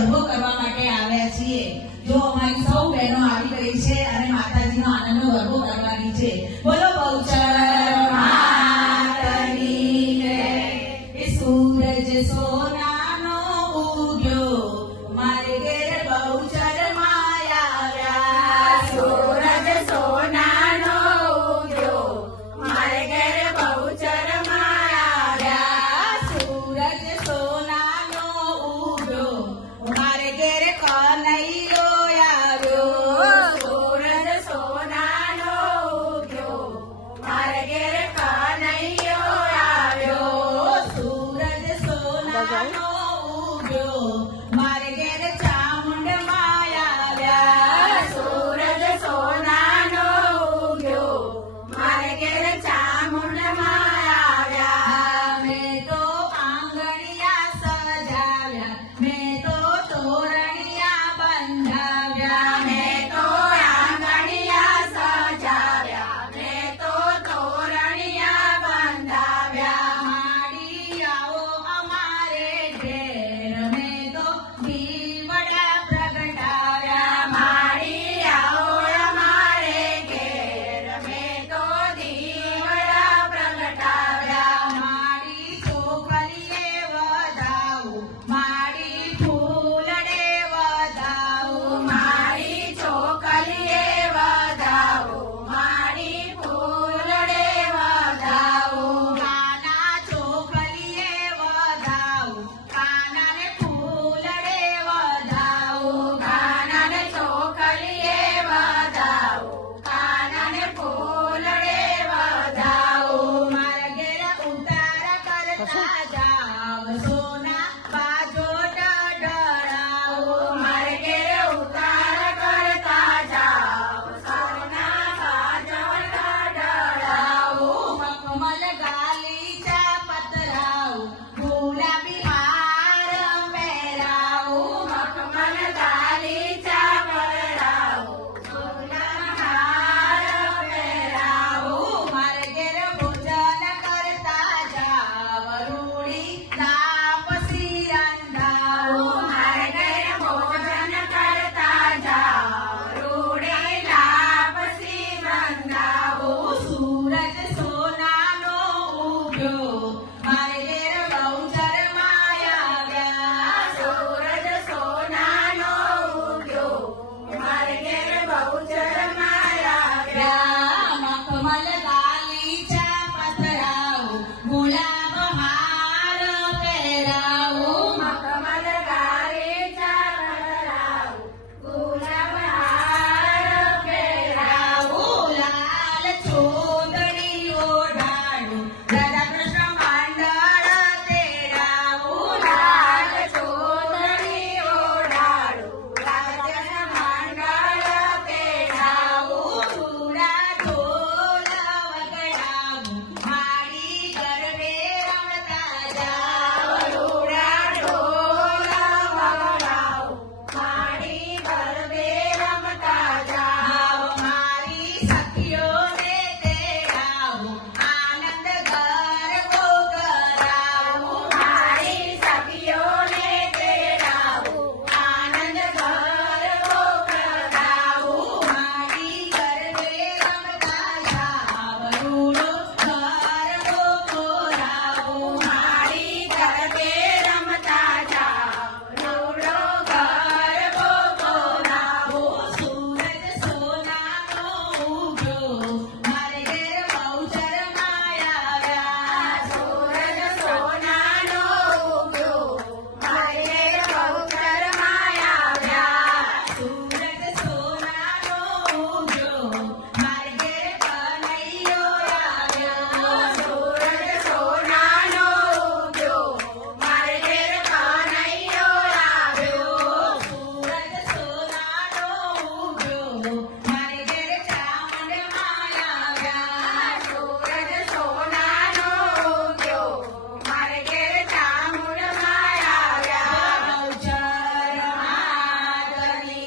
ગરબો કરવા માટે આવ્યા છીએ. જો અમારી સૌ બહેનો આવી ગઈ છે અને માતાજીનો આનંદનો ગરબો કરવાની છે. બોલો બહુચર માતની જય. એ સૂરજ સોનાનો ઉગ્યો મારે ઘેર બહુચર માયા. સૂરજ સોનાનો ઉગ્યો મારે ઘેર બહુચર માયા. સૂરજ સોનાનો ઉગ્યો મારે ઘેર કનૈયો આવ્યો. સૂરજ સોનાનો ઉગ્યો મારે ઘેર કનૈયો આવ્યો. સૂરજ સોનાનો ઉગ્યો